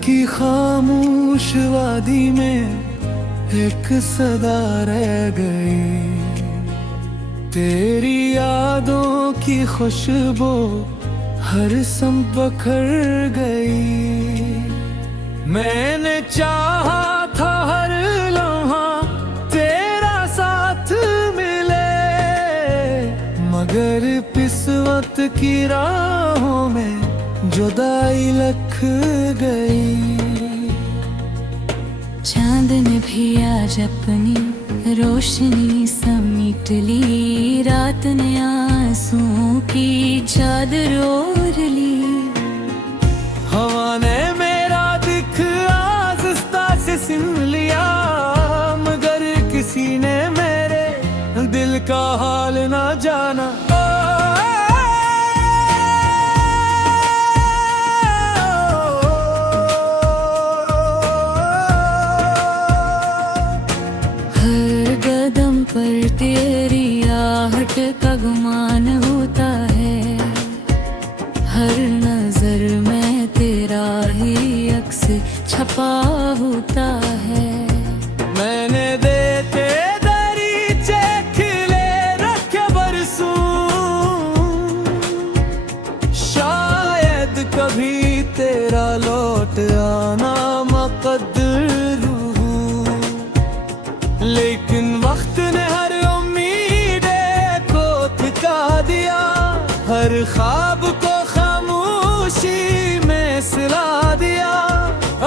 की खामोश वादी में एक सदा रह गई, तेरी यादों की खुशबू हर सम बखर गई। मैंने चाहा था हर लम्हा तेरा साथ मिले, मगर किस्मत की राहों में जुदाई लख गई। चांद ने भी आज अपनी रोशनी समेट ली, रात ने आंसुओं की चादर ओढ़ ली। हवा ने मेरा दिख आज़िज़्ता से सिन लिया, मगर किसी ने मेरे दिल का हाल ना जाना। पर तेरी आहट का गुमान होता है, हर नजर में तेरा ही अक्स छपा होता है। मैंने देते दरीचे खिले रखे बरसों, शायद कभी तेरा लौट आना मुक़द्दर हो, लेकिन वक्त ने हर उम्मीदें को थका दिया, हर ख्वाब को खामोशी में सिला दिया।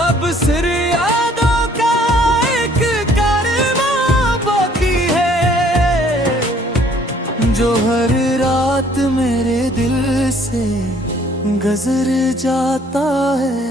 अब सिर्फ यादों का एक कारवां बाकी है, जो हर रात मेरे दिल से गुजर जाता है।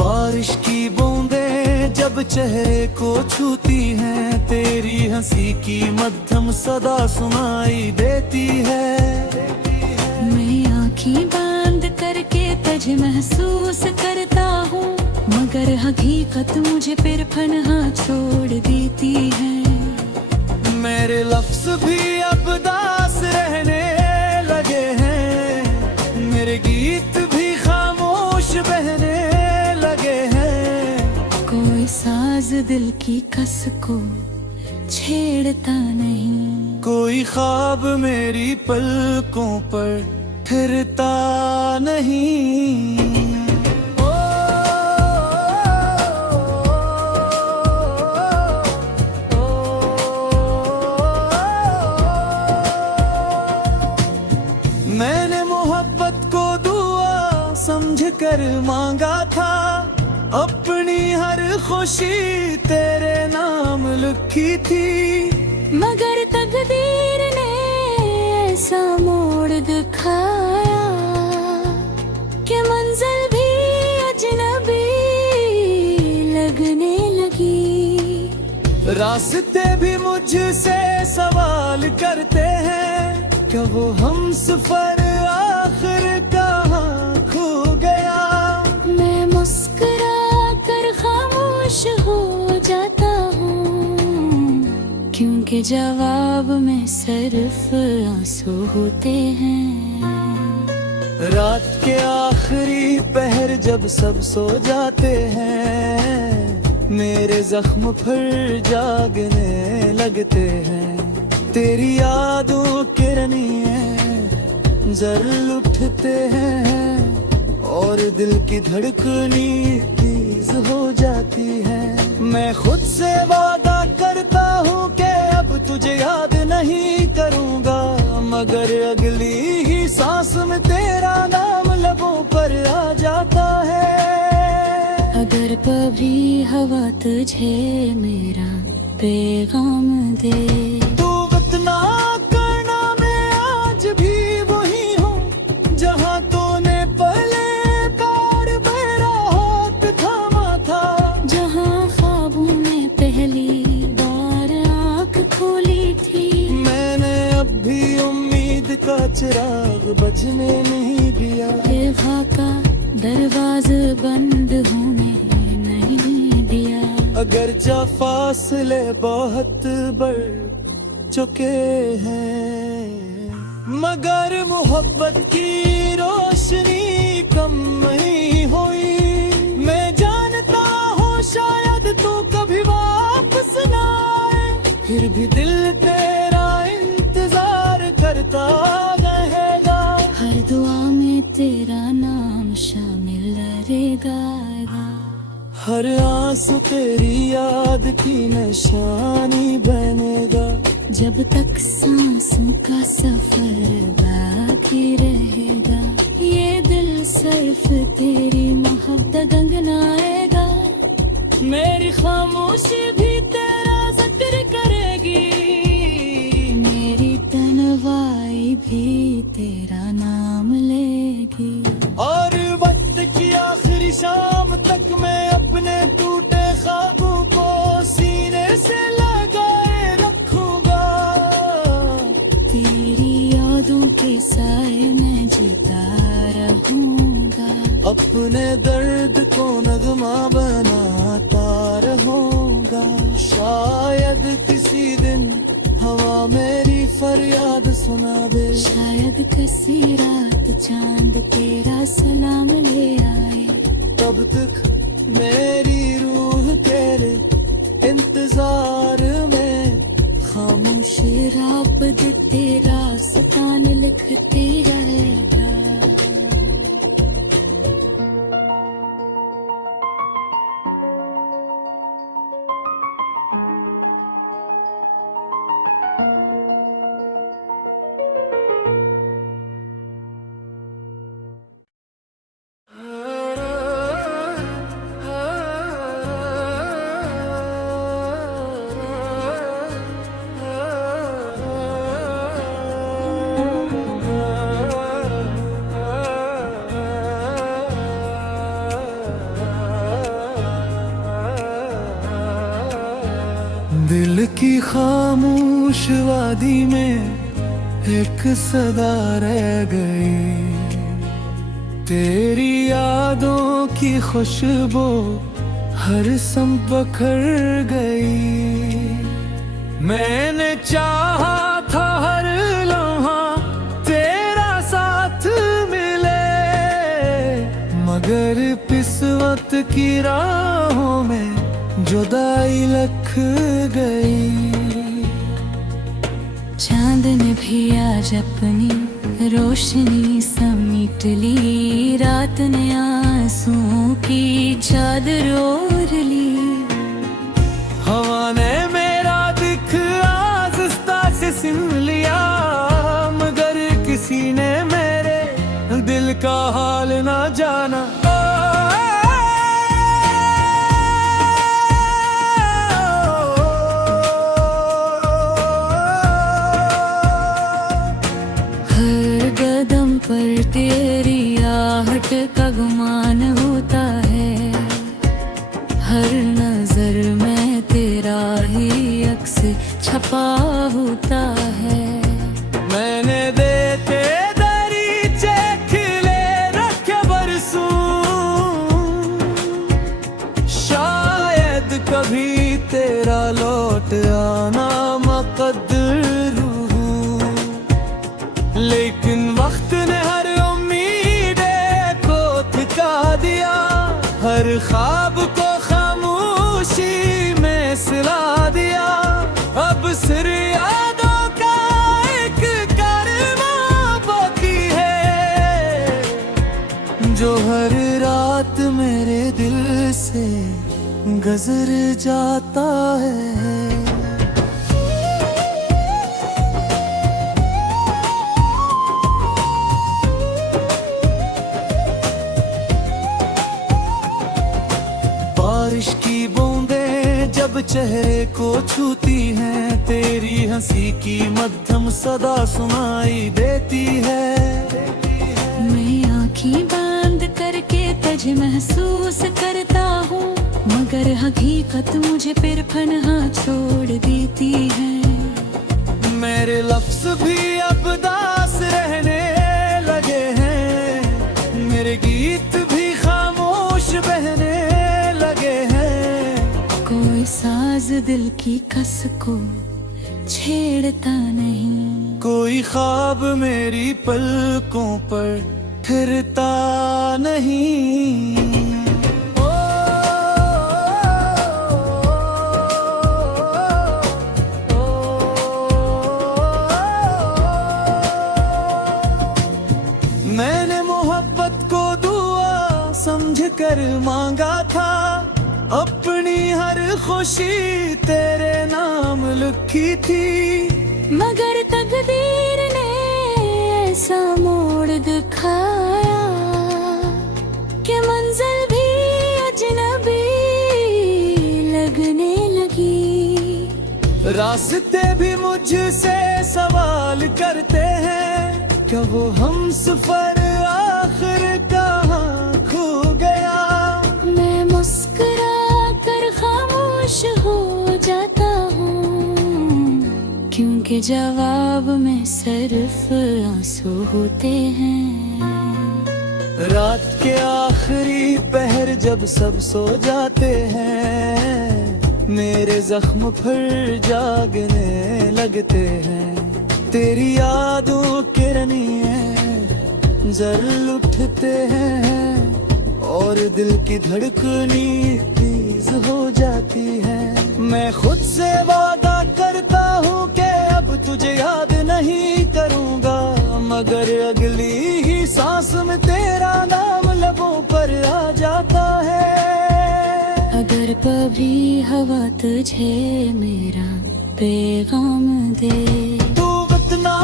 बारिश की बूंदें जब चेहरे को छूती हैं, तेरी हंसी की मध्यम सदा सुनाई देती है। मैं आँखें बंद करके तुझे महसूस करता हूँ, मगर हकीकत मुझे फिर पनाह छोड़ देती है। मेरे लफ्ज़ भी अब दास रहने लगे हैं, मेरे गीत भी खामोश बहने लगे हैं। कोई साज दिल की कस को छेड़ता नहीं, कोई ख्वाब मेरी पलकों पर ठहरता नहीं। मैंने मोहब्बत को दुआ समझ कर मांगा था, अपनी हर खुशी तेरे नाम लिखी थी, मगर तकदीर ने ऐसा मोड़ दिखाया कि मंजिल भी अजनबी लगने लगी। रास्ते भी मुझसे सवाल करते हैं, क्या वो हम सफर आखिर कहाँ खो गया। मैं मुस्कुरा कर खामोश हो जाता हूँ, क्योंकि जवाब में सिर्फ आंसू होते हैं। रात के आखिरी पहर जब सब सो जाते हैं, मेरे जख्म फिर जागने लगते हैं। तेरी यादों के रनिए जल उठते हैं, और दिल की धड़कनी तेज हो जाती है। मैं खुद से वादा करता हूँ कि अब तुझे याद नहीं करूँगा, मगर अगली ही सांस में तेरा नाम लबों पर आ जाता है। अगर कभी हवा तुझे मेरा पैगाम दे, इतना करना मैं आज भी वही हूँ, जहाँ तूने पहले बार मेरा हाथ थामा था, जहाँ ख्वाबों ने पहली बार आँख खोली थी। मैंने अब भी उम्मीद का चिराग बुझने नहीं दिया, वफा का दरवाज़ा बंद होने नहीं दिया। अगरचा फासले बहुत बढ़ चुके हैं, मगर मोहब्बत की रोशनी कम नहीं हुई। मैं जानता हूँ शायद तू कभी वापस ना आए, फिर भी दिल तेरा इंतजार करता रहेगा। हर दुआ में तेरा नाम शामिल रहेगा। हर आंसू तेरी याद की निशानी बनेगा। जब तक सांसों का सफर बाकी रहेगा, ये दिल सिर्फ तेरी मोहब्बत गंगनाएगा। मेरी खामोशी भी तेरा जिक्र करेगी, मेरी तन्वाई भी तेरा नाम लेगी। और वक्त की आखिरी शाम तक मैं अपने टूटे ख्वाबों को सीने से लगाए रखूंगा। तेरी यादों के साए में जीता रहूंगा। अपने दर्द को नगमा बनाता रहूंगा। शायद किसी दिन हवा मेरी फरियाद सुना दे, शायद किसी रात चांद तेरा सलाम ले आए। तब तक मेरी रूह तेरे इंतजार में खामोशी राब तेरा सतान लिखती रहेगा। दिल की खामोश वादी में एक सदा रह गई, तेरी यादों की खुशबू हर सम बखर गई। मैंने चाहा था हर लम्हा तेरा साथ मिले, मगर किस्मत की राहों में जुदाई लख गई। चांद ने भी आज अपनी रोशनी समेट ली, रात ने आंसुओं की चादर ओढ़ ली। हवा ने मेरा दिख आज़िस्ता से सिन लिया, मगर किसी ने मेरे दिल का हाल ना जाना। पर तेरी आहट का गुमान होता है, हर नजर में तेरा ही अक्स छपा होता है। मैंने देखे दरीचे खिले रखे बरसों, शायद कभी तेरा लौट आना मुकद्दर हो, लेकिन वक्त ने हर उम्मीद को थका दिया, हर ख्वाब को खामोशी में सिला दिया। अब सिर यादों का एक कारवां बाकी है, जो हर रात मेरे दिल से गुजर जाता है। बारिश की बूंदें जब चेहरे को छूती हैं, तेरी हंसी की मध्यम सदा सुनाई देती है। मैं आँखें बंद करके तुझे महसूस करता हूँ, मगर हकीकत मुझे फिर फनहा छोड़ देती है। मेरे लफ्ज भी अब दास रहने लगे हैं, मेरे गीत भी खामोश बहने लगे हैं। कोई दिल की कस को छेड़ता नहीं। कोई ख्वाब मेरी पलकों पर ठहरता नहीं। मैंने मोहब्बत को दुआ समझ कर मांगा था, अपनी हर खुशी तेरे नाम लिखी थी। मगर तकदीर ने ऐसा मोड़ दिखाया कि मंजिल भी अजनबी लगने लगी। रास्ते भी मुझसे सवाल करते हैं, क्या वो हम सफर आखिर कहाँ खो गया। मैं मुस्कुरा कर खामोश हो जाता हूँ, क्योंकि जवाब में सिर्फ आंसू होते हैं। रात के आखिरी पहर जब सब सो जाते हैं, मेरे जख्म फिर जागने लगते हैं। तेरी यादों के रनिए जल उठते हैं और दिल की धड़कनी तेज हो जाती है। मैं खुद से वादा करता हूँ कि अब तुझे याद नहीं करूँगा, मगर अगली ही सांस में तेरा नाम लबों पर आ जाता है। अगर कभी हवा तुझे मेरा पैगाम दे, इतना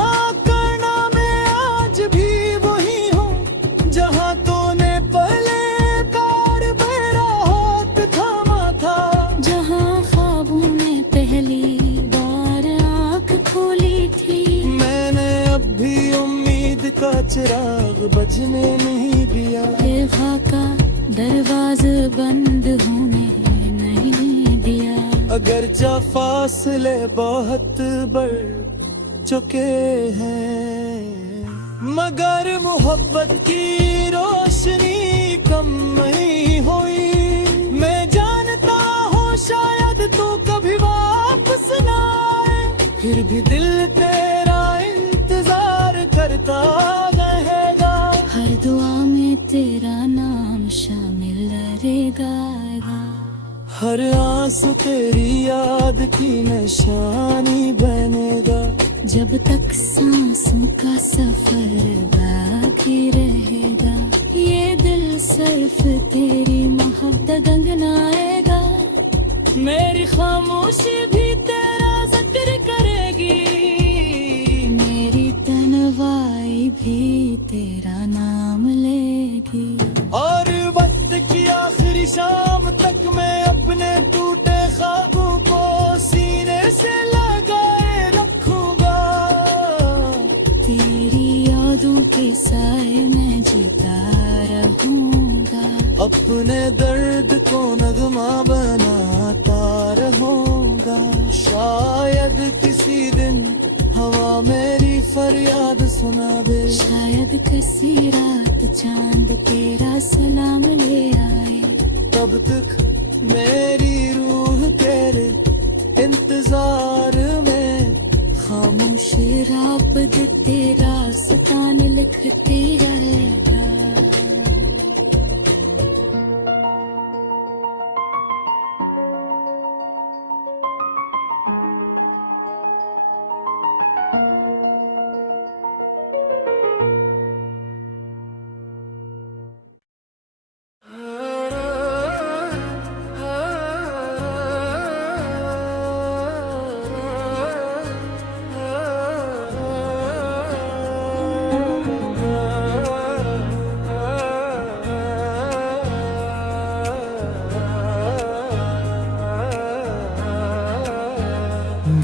करना मैं आज भी वही हूँ जहाँ तूने पहले बार मेरा हाथ थामा था। जहाँ ख्वाबों में पहली बार आँख खोली थी। मैंने अब भी उम्मीद का चिराग बजने नहीं दिया। ये खाका दरवाज़ा बंद होने नहीं दिया। अगरचे फासले बहुत बढ़ चुके हैं, मगर मोहब्बत की रोशनी कम नहीं हुई। मैं जानता हूँ शायद तू कभी वापस ना आए, फिर भी दिल तेरा इंतजार करता रहेगा। हर दुआ में तेरा नाम शामिल रहेगा। हर आंसू तेरी याद की निशानी बनेगा। जब तक सांसों का सफर बाकी रहेगा, ये दिल सिर्फ तेरी मोहब्बत गंगनाएगा। मेरी खामोशी भी तेरा जिक्र करेगी, मेरी तन्हाई भी तेरा नाम लेगी। और वक्त की आखिरी शाम तक मैं अपने टूटे ख्वाबों को सीने से लगाए रखूंगा। तेरी यादों के साए में जीता रहूंगा। अपने दर्द को नगमा बनाता रहूंगा। शायद किसी दिन हवा मेरी फरियाद सुना दे। शायद किसी रात चांद तेरा सलाम ले आए। तब तक मेरी रूह तेरे इंतजार में खामोशी राब तेरा सतान लिखती रहेगा।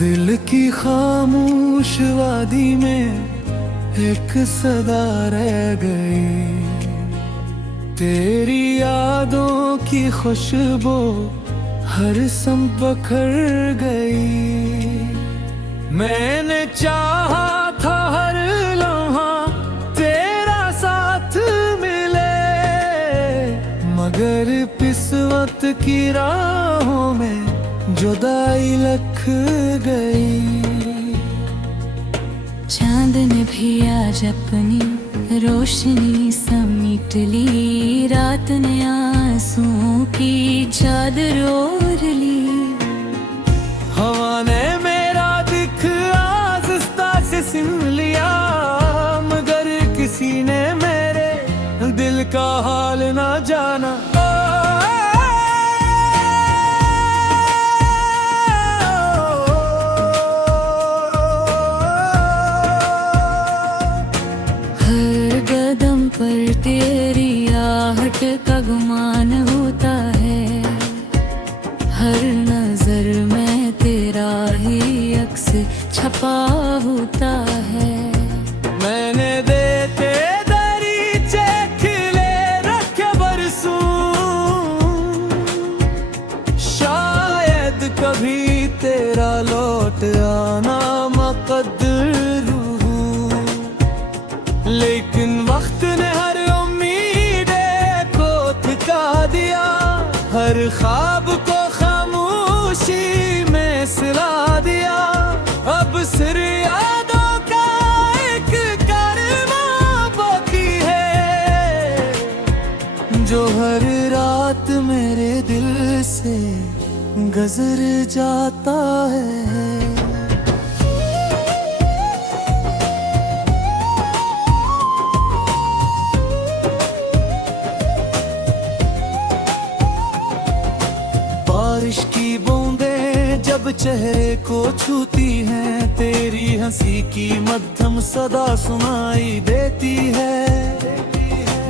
दिल की खामोश वादी में एक सदा रह गई। तेरी यादों की खुशबू हर सम पकड़ गई। मैंने चाहा था हर लम्हा तेरा साथ मिले, मगर किस्मत की राहों में जुदाई लख गई। चांद ने भी आज अपनी रोशनी समेट ली, रात ने आंसुओं की चादर ओढ़ ली। हवा ने मेरा दिख आस्ता से सिम लिया, मगर किसी ने मेरे दिल का हाल ना जाना। हर कदम पर तेरी आहट का गुमान होता है, हर नजर में तेरा ही अक्स छपा होता है। मैंने देते दरीचे खिले रखे बरसों, शायद कभी तेरा लौट आना मुकद्दर हो, लेकिन वक्त ने हर उम्मीद को थका दिया, हर ख्वाब को खामोशी में सिला दिया। अब सिर यादों का एक कारवां बाकी है, जो हर रात मेरे दिल से गुजर जाता है। बारिश की बूंदें जब चेहरे को छूती हैं, तेरी हंसी की मध्यम सदा सुनाई देती है।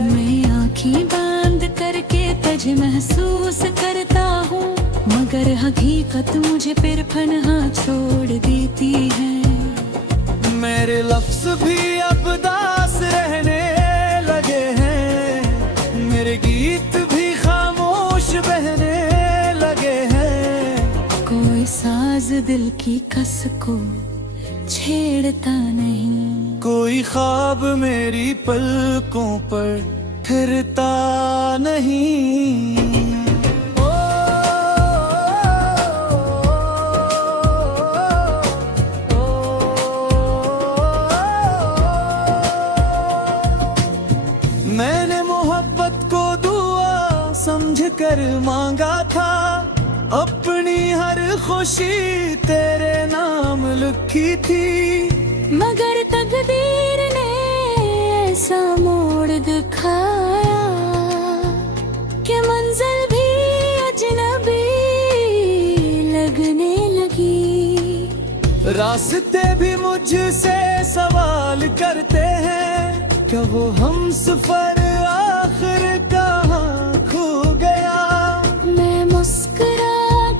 मैं आँखें बंद करके तुझे महसूस करता हूँ, मगर हकीकत मुझे फिर फनहा छोड़ देती है। मेरे लफ्ज भी अब दास रहने लगे हैं, मेरे गीत भी खामोश बहने लगे हैं। कोई साज दिल की कस को छेड़ता नहीं, कोई ख्वाब मेरी पलकों पर ठहरता नहीं। मैंने मोहब्बत को दुआ समझ कर मांगा था, अपनी हर खुशी तेरे नाम लिखी थी। मगर तकदीर ने ऐसा मोड़ दिखाया कि मंजिल भी अजनबी लगने लगी। रास्ते भी मुझसे सवाल करते हैं, क्या वो हम सफर आखिर कहाँ खो गया। मैं मुस्कुरा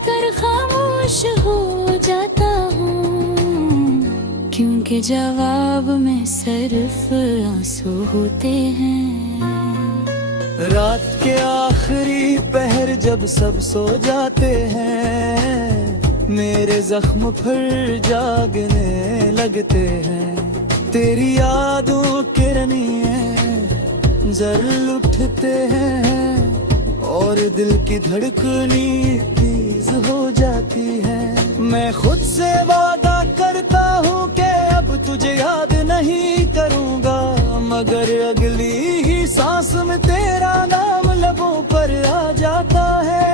कर खामोश हो जाता हूँ, क्योंकि जवाब में सिर्फ आंसू होते हैं। रात के आखिरी पहर जब सब सो जाते हैं, मेरे जख्म फिर जागने लगते हैं। तेरी यादों के रनिए जल उठते हैं, और दिल की धड़कनी तेज हो जाती है। मैं खुद से वादा करता हूँ कि अब तुझे याद नहीं करूँगा, मगर अगली ही सांस में तेरा नाम लबों पर आ जाता है।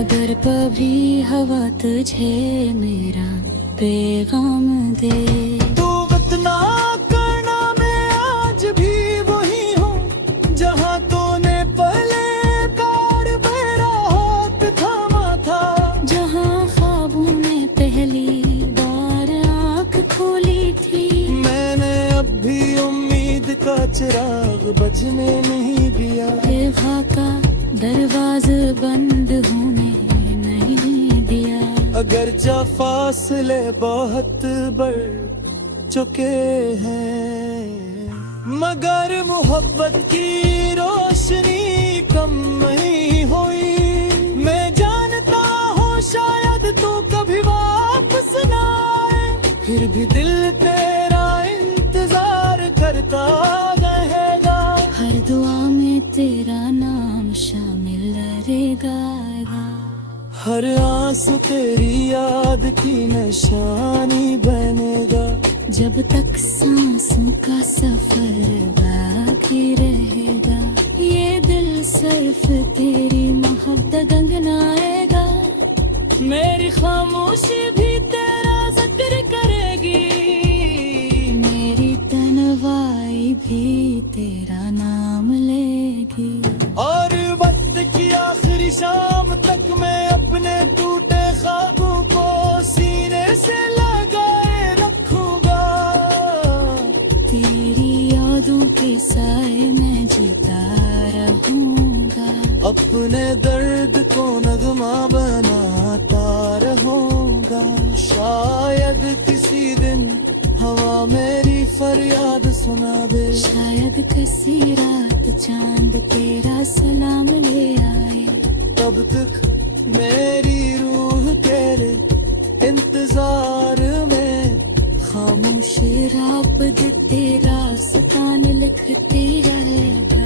अगर कभी हवा तुझे मेरा पैगाम दे, इतना करना मैं आज भी वही हूँ, जहाँ तूने पहले बार मेरा हाथ थामा था, जहाँ ख्वाबों में पहली बार आँख खोली थी। मैंने अब भी उम्मीद का चिराग बुझने नहीं दिया, बेवफा का दरवाज़ा बंद होने नहीं दिया। अगरचे फासले बहुत बढ़ चुके हैं, मगर मोहब्बत की रोशनी कम नहीं हुई। मैं जानता हूँ शायद तू कभी वापस ना आए, फिर भी दिल तेरा इंतजार करता रहेगा। हर दुआ में तेरा नाम शामिल रहेगा। हर आंसू तेरी याद की निशानी बनेगा। जब तक सांसों का सफर बाकी रहेगा, ये दिल सिर्फ तेरी मोहब्बत गंगनाएगा। मेरी खामोशी भी तेरा जिक्र करेगी, मेरी तन्हाई भी तेरा नाम लेगी। और वक्त की आखिरी शाम तक मैं अपने टूटे ख्वाबों को सीने से लगाए रखूंगा। तेरी यादों के साए में जीता रहूंगा। अपने दर्द को नगमा बनाता रहूंगा। शायद किसी दिन हवा मेरी फरियाद सुना दे। शायद किसी रात चांद तेरा सलाम ले आए। तब तक मेरी रूह तेरे इंतजार में खामोशी राब दे तेरा सतान लिखती रहेगा।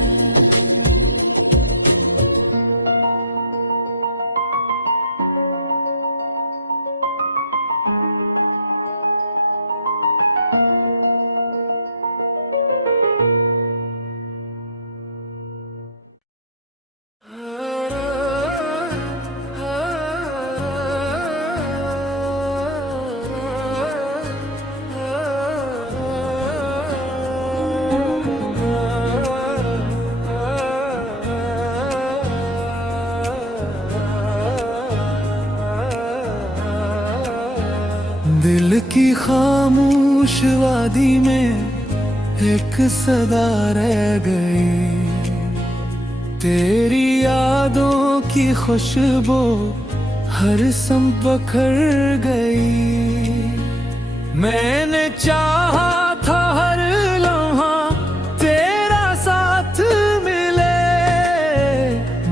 दिल की खामोश वादी में एक सदा रह गई। तेरी यादों की खुशबू हर सम बखर गई। मैंने चाहा था हर लम्हा तेरा साथ मिले,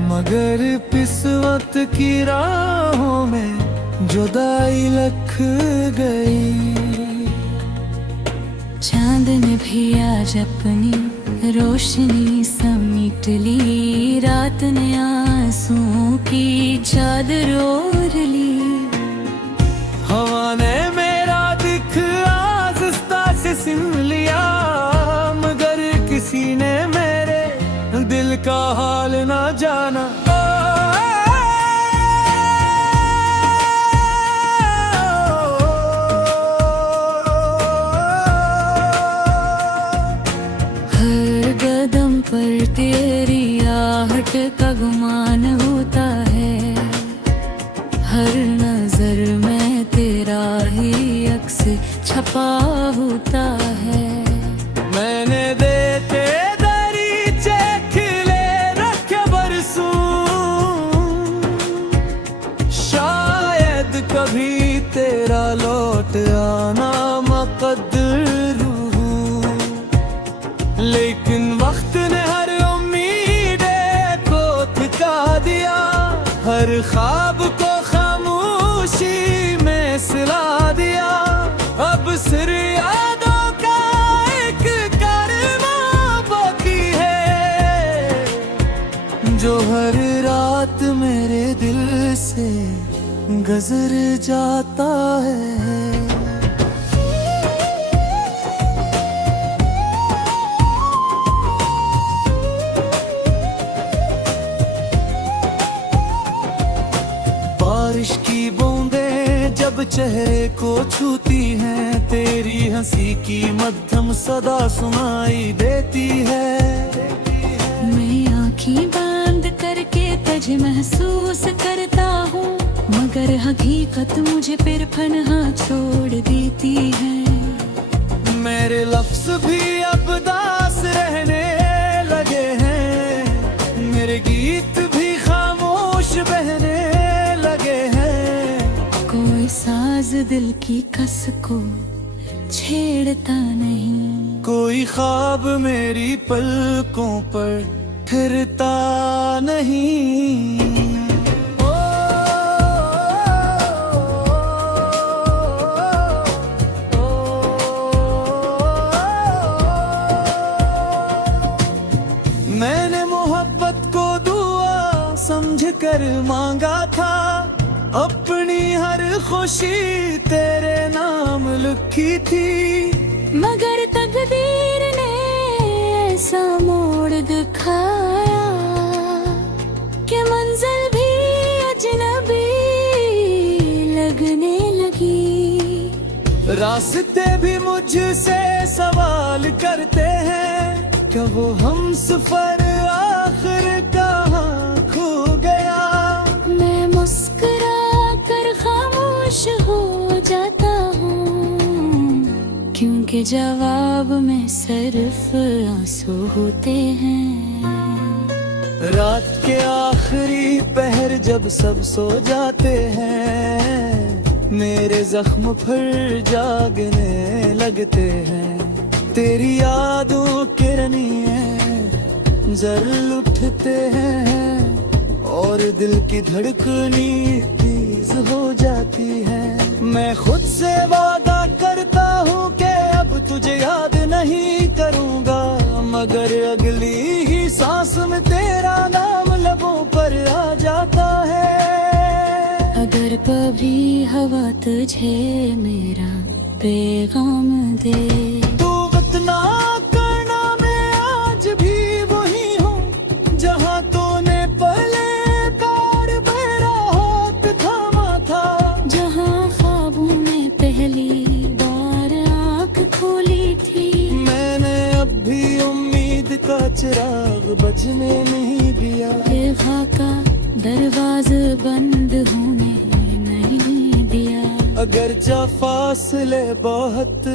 मगर किस्मत की राहों में जुदाई लख गई। चांद ने भी आज अपनी रोशनी समेट ली। रात ने आंसुओं की चादर ओढ़ ली। हवा ने मेरा दिख आज़िस्ता से सिम लिया, मगर किसी ने मेरे दिल का हाल ना जाना। पर तेरी आहट का गुमान होता है। हर नजर में तेरा ही अक्स छपा होता है। मैंने देते दरीचे खिले रखे बरसों, शायद कभी तेरा लौट आना मुक़द्दर हो। लेकिन वक्त ने हर उम्मीदें को थका दिया। हर ख्वाब को खामोशी में सिला दिया। अब सिर्फ यादों का एक कारवां बाकी है, जो हर रात मेरे दिल से गुजर जाता है। बारिश की बूंदें जब चेहरे को छूती हैं, तेरी हंसी की मध्यम सदा सुनाई देती है। मैं आँखें बंद करके तुझे महसूस करता हूँ, मगर हकीकत मुझे फिर पनाह छोड़ देती है। मेरे लफ्ज भी अब दास रहने लगे हैं, मेरे गीत भी खामोश बहने लगे हैं। कोई साज दिल की कस को छेड़ता नहीं, कोई ख्वाब मेरी पलकों पर फिरता नहीं। मैंने मोहब्बत को दुआ समझ कर मांगा था, अपनी हर खुशी तेरे नाम लिखी थी, मगर तकदीर ने ऐसा मोड़ दिखाया कि मंजिल भी अजनबी लगने लगी। रास्ते भी मुझसे सवाल करते हैं, क्या वो हम सफर आखिर कहाँ खो गया। मैं मुस्कुरा कर खामोश हो जाता हूँ, क्योंकि जवाब में सिर्फ आंसू होते हैं। रात के आखिरी पहर जब सब सो जाते हैं, मेरे जख्म फिर जागने लगते हैं। तेरी यादों के रनिए जल उठते हैं और दिल की धड़कनी तेज हो जाती है। मैं खुद से वादा करता हूँ कि अब तुझे याद नहीं करूँगा, मगर अगली ही सांस में तेरा नाम लबों पर आ जाता है। अगर कभी हवा तुझे मेरा पैगाम दे, तू इतना करना मैं आज भी वही हूँ जहाँ तूने पहले बार मेरा हाथ थामा था, जहाँ ख्वाबों में पहली बार आँख खोली थी। मैंने अब भी उम्मीद का चिराग बजने नहीं दिया। ये खाका दरवाज़ा बंद होने नहीं दिया। अगर जा फासले बहुत